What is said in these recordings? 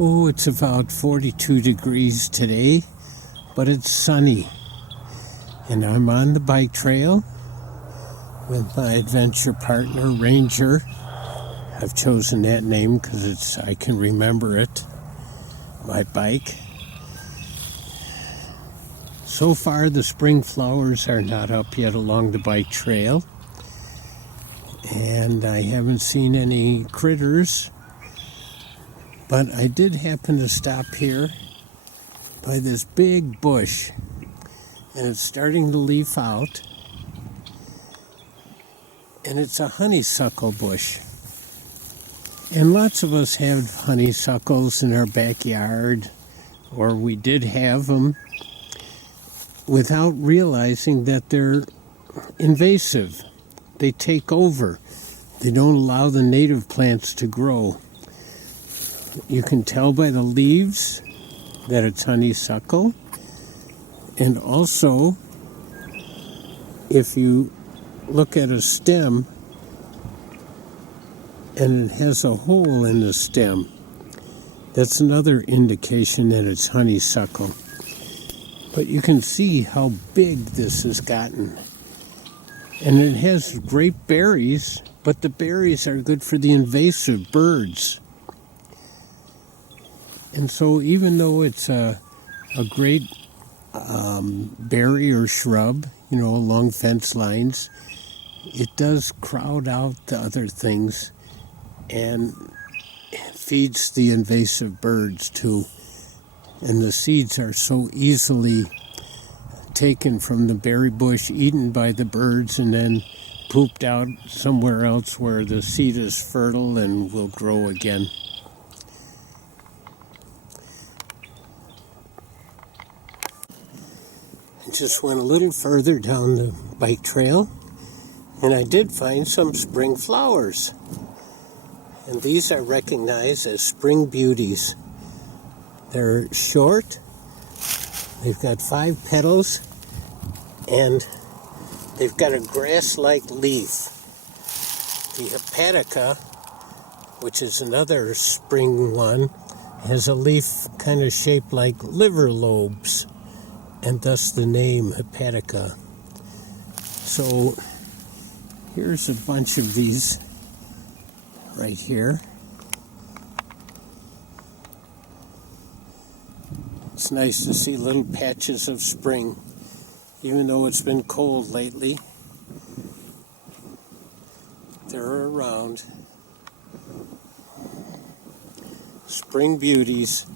Oh, it's about 42 degrees today, but it's sunny. And I'm on the bike trail with my adventure partner, Ranger. I've chosen that name because I can remember it, my bike. So far, the spring flowers are not up yet along the bike trail. And I haven't seen any critters. But I did happen to stop here by this big bush, and it's starting to leaf out, and it's a honeysuckle bush. And lots of us have honeysuckles in our backyard, or we did have them, without realizing that they're invasive. They take over. They don't allow the native plants to grow. You can tell by the leaves that it's honeysuckle. And also, if you look at a stem and it has a hole in the stem, that's another indication that it's honeysuckle. But you can see how big this has gotten. And it has great berries, but the berries are good for the invasive birds. And so even though it's a great berry or shrub, along fence lines, it does crowd out the other things and feeds the invasive birds too. And the seeds are so easily taken from the berry bush, eaten by the birds, and then pooped out somewhere else where the seed is fertile and will grow again. I just went a little further down the bike trail, and I did find some spring flowers. And these are recognized as spring beauties. They're short, they've got 5 petals, and they've got a grass-like leaf. The hepatica, which is another spring one, has a leaf kind of shaped like liver lobes, and thus the name hepatica. So here's a bunch of these right here. It's nice to see little patches of spring, even though it's been cold lately. They're around. Spring beauties.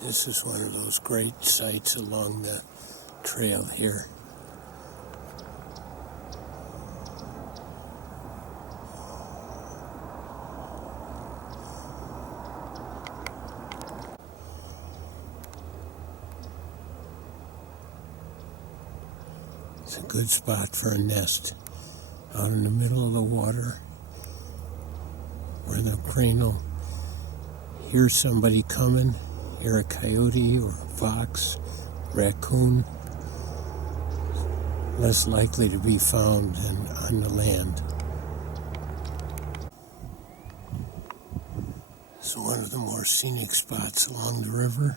This is one of those great sights along the trail here. It's a good spot for a nest out in the middle of the water where the crane will hear somebody coming. Hear a coyote or a fox, raccoon, less likely to be found than on the land. It's one of the more scenic spots along the river.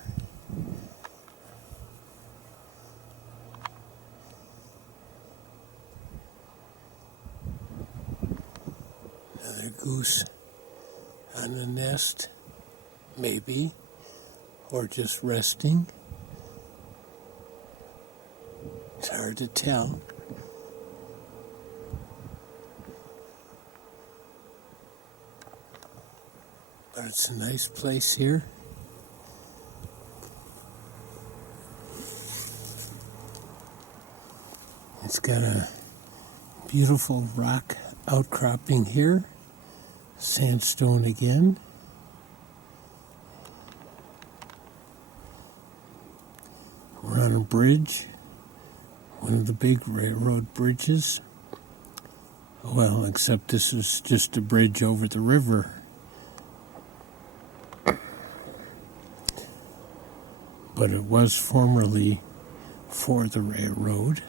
Another goose on the nest, maybe. Or just resting. It's hard to tell. But it's a nice place here. It's got a beautiful rock outcropping here. Sandstone again. on a bridge, one of the big railroad bridges. Well, except this is just a bridge over the river. But it was formerly for the railroad.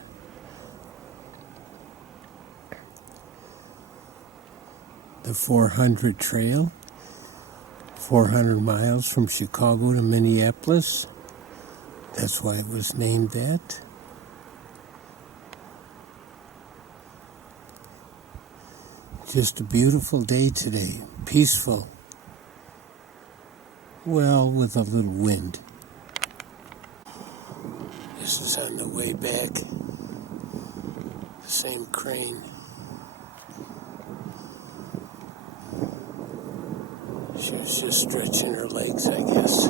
The 400 Trail, 400 miles from Chicago to Minneapolis. That's why it was named that. Just a beautiful day today, peaceful. Well, with a little wind. This is on the way back. The same crane. She was just stretching her legs, I guess.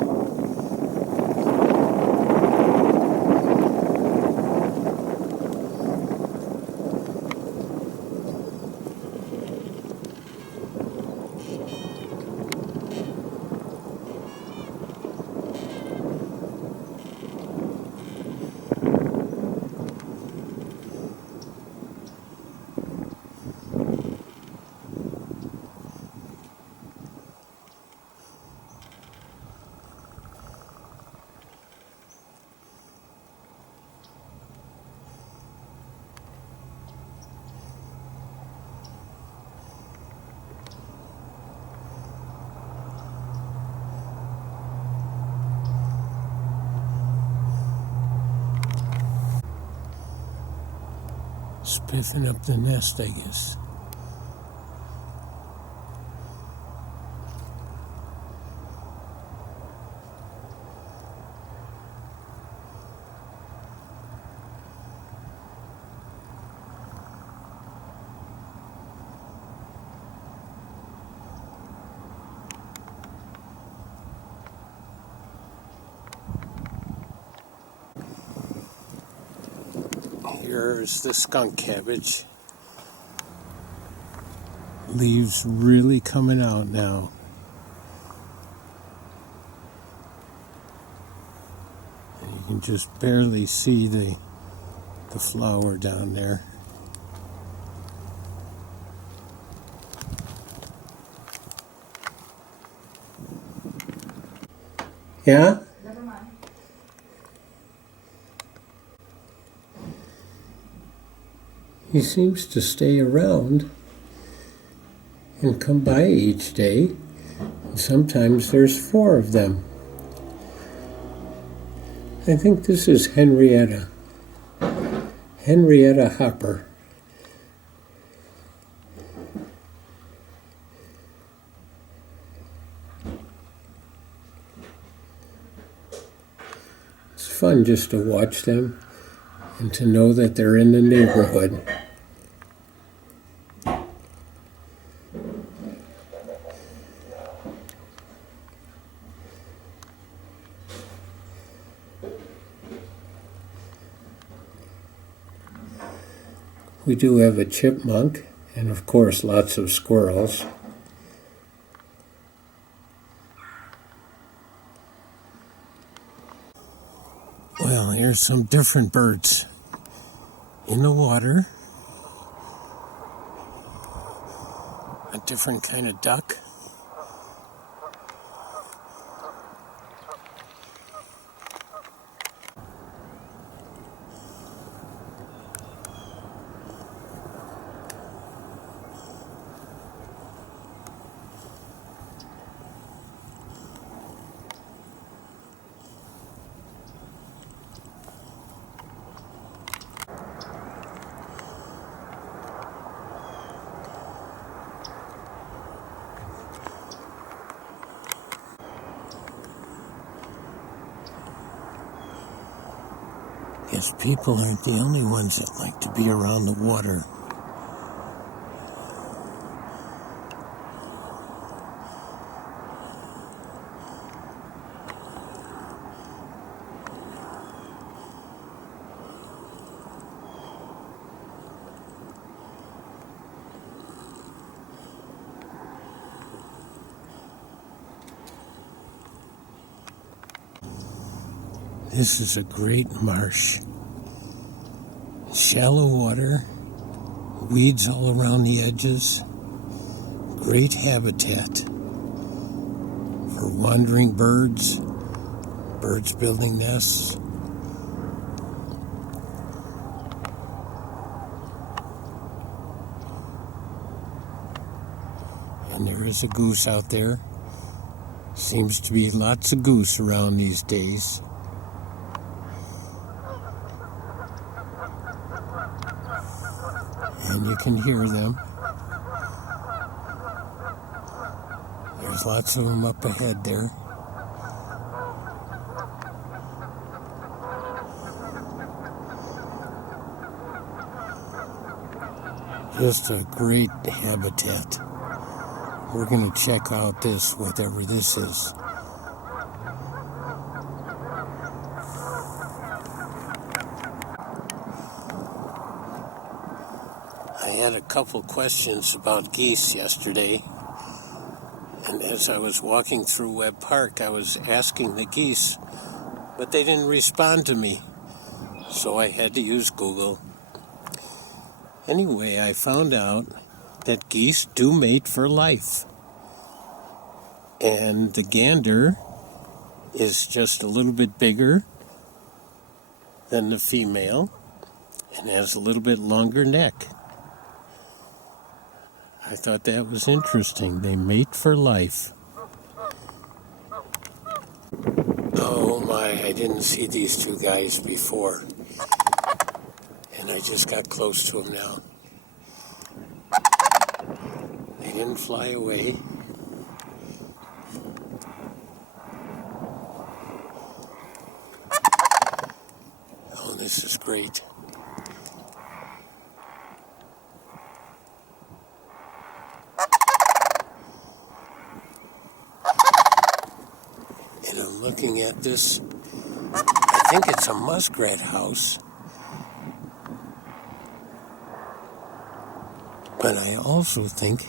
Spiffing up the nest, I guess. Here's the skunk cabbage. Leaves really coming out now. And you can just barely see the flower down there. Yeah? He seems to stay around and come by each day. And sometimes there's 4 of them. I think this is Henrietta. Henrietta Hopper. It's fun just to watch them and to know that they're in the neighborhood. We do have a chipmunk, and of course lots of squirrels. Well, here's some different birds in the water. A different kind of duck. Guess people aren't the only ones that like to be around the water. This is a great marsh. Shallow water, weeds all around the edges. Great habitat for wandering birds, birds building nests. And there is a goose out there. Seems to be lots of goose around these days. And you can hear them. There's lots of them up ahead there. Just a great habitat. We're going to check out this, whatever this is. I had a couple questions about geese yesterday, and as I was walking through Webb Park, I was asking the geese, but they didn't respond to me, so I had to use Google. Anyway, I found out that geese do mate for life, and the gander is just a little bit bigger than the female and has a little bit longer neck. I thought that was interesting. They mate for life. Oh my, I didn't see these two guys before. And I just got close to them now. They didn't fly away. Oh, this is great. And I'm looking at this, I think it's a muskrat house. But I also think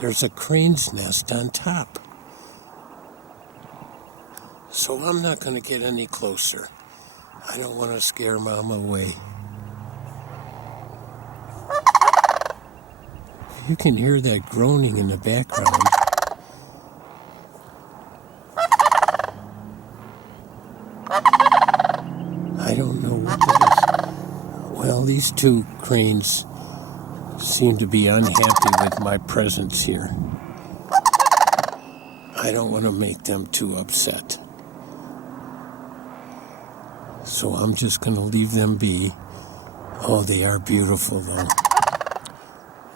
there's a crane's nest on top. So I'm not going to get any closer. I don't want to scare Mom away. You can hear that groaning in the background. I don't know what that is. Well, these two cranes seem to be unhappy with my presence here. I don't want to make them too upset. So I'm just going to leave them be. Oh, they are beautiful though.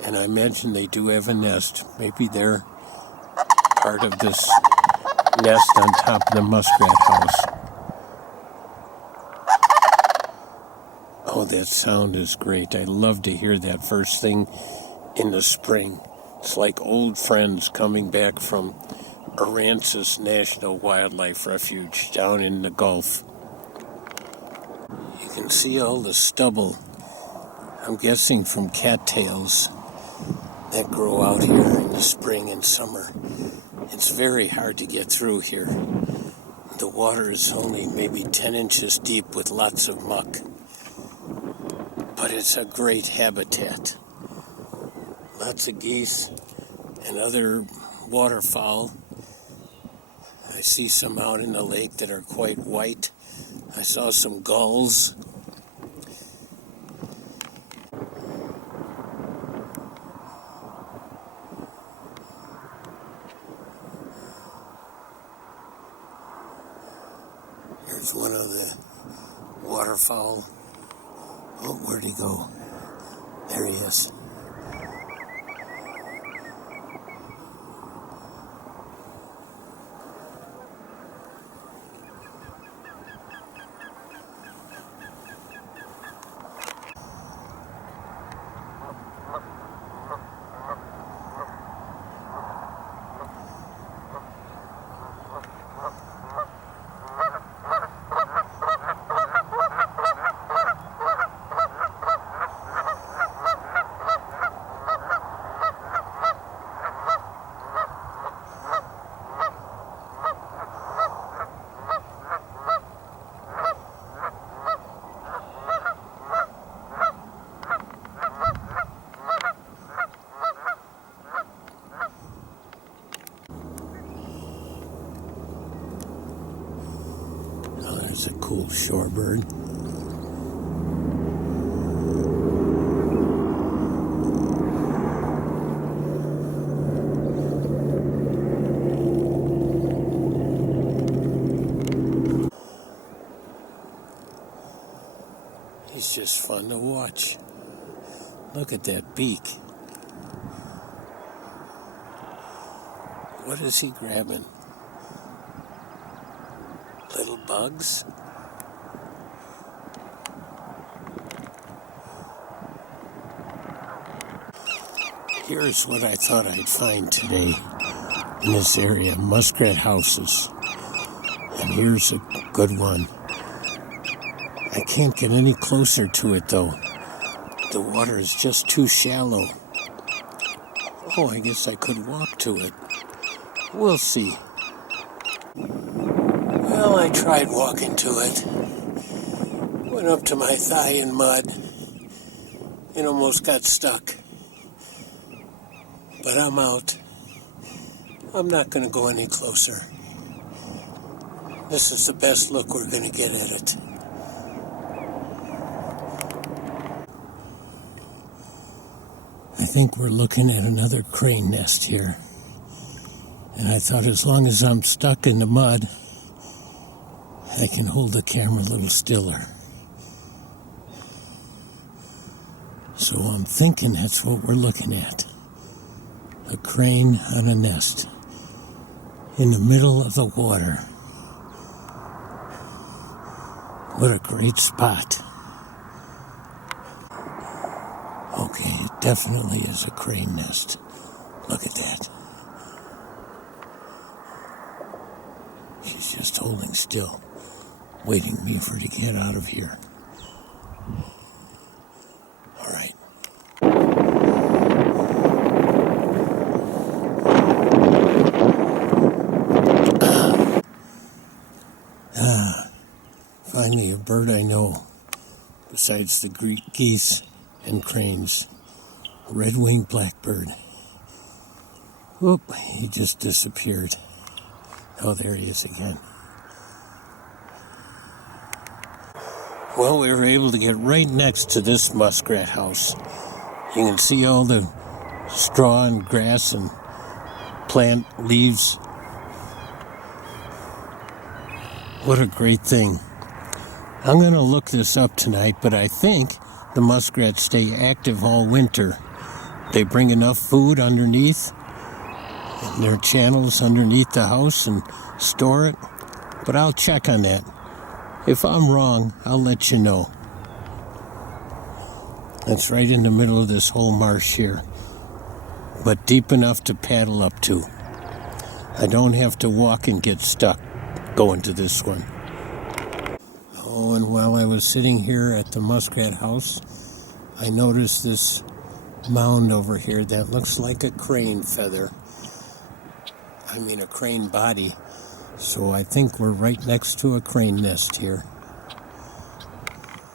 And I mentioned they do have a nest. Maybe they're part of this nest on top of the muskrat house. Oh, that sound is great. I love to hear that first thing in the spring. It's like old friends coming back from Aransas National Wildlife Refuge down in the Gulf. You can see all the stubble, I'm guessing from cattails, that grow out here in the spring and summer. It's very hard to get through here. The water is only maybe 10 inches deep with lots of muck. But it's a great habitat. Lots of geese and other waterfowl. I see some out in the lake that are quite white. I saw some gulls. Here's one of the waterfowl. Oh, where'd he go? There he is. That's a cool shorebird. He's just fun to watch. Look at that beak. What is he grabbing? Little bugs? Here's what I thought I'd find today in this area, muskrat houses. And here's a good one. I can't get any closer to it though. The water is just too shallow. Oh, I guess I could walk to it. We'll see. Well, I tried walking to it. Went up to my thigh in mud and almost got stuck. But I'm out. I'm not going to go any closer. This is the best look we're going to get at it. I think we're looking at another crane nest here. And I thought as long as I'm stuck in the mud, I can hold the camera a little stiller. So I'm thinking that's what we're looking at. A crane on a nest in the middle of the water. What a great spot. Okay, it definitely is a crane nest. Look at that. She's just holding still, waiting for me to get out of here. All right. Finally a bird I know, besides the geese and cranes. Red-winged blackbird. Whoop, he just disappeared. Oh, there he is again. Well, we were able to get right next to this muskrat house. You can see all the straw and grass and plant leaves. What a great thing. I'm going to look this up tonight, but I think the muskrats stay active all winter. They bring enough food underneath in their channels underneath the house and store it. But I'll check on that. If I'm wrong, I'll let you know. That's right in the middle of this whole marsh here, but deep enough to paddle up to. I don't have to walk and get stuck going to this one. Oh, and while I was sitting here at the muskrat house, I noticed this mound over here that looks like a crane feather. I mean a crane body. So I think we're right next to a crane nest here.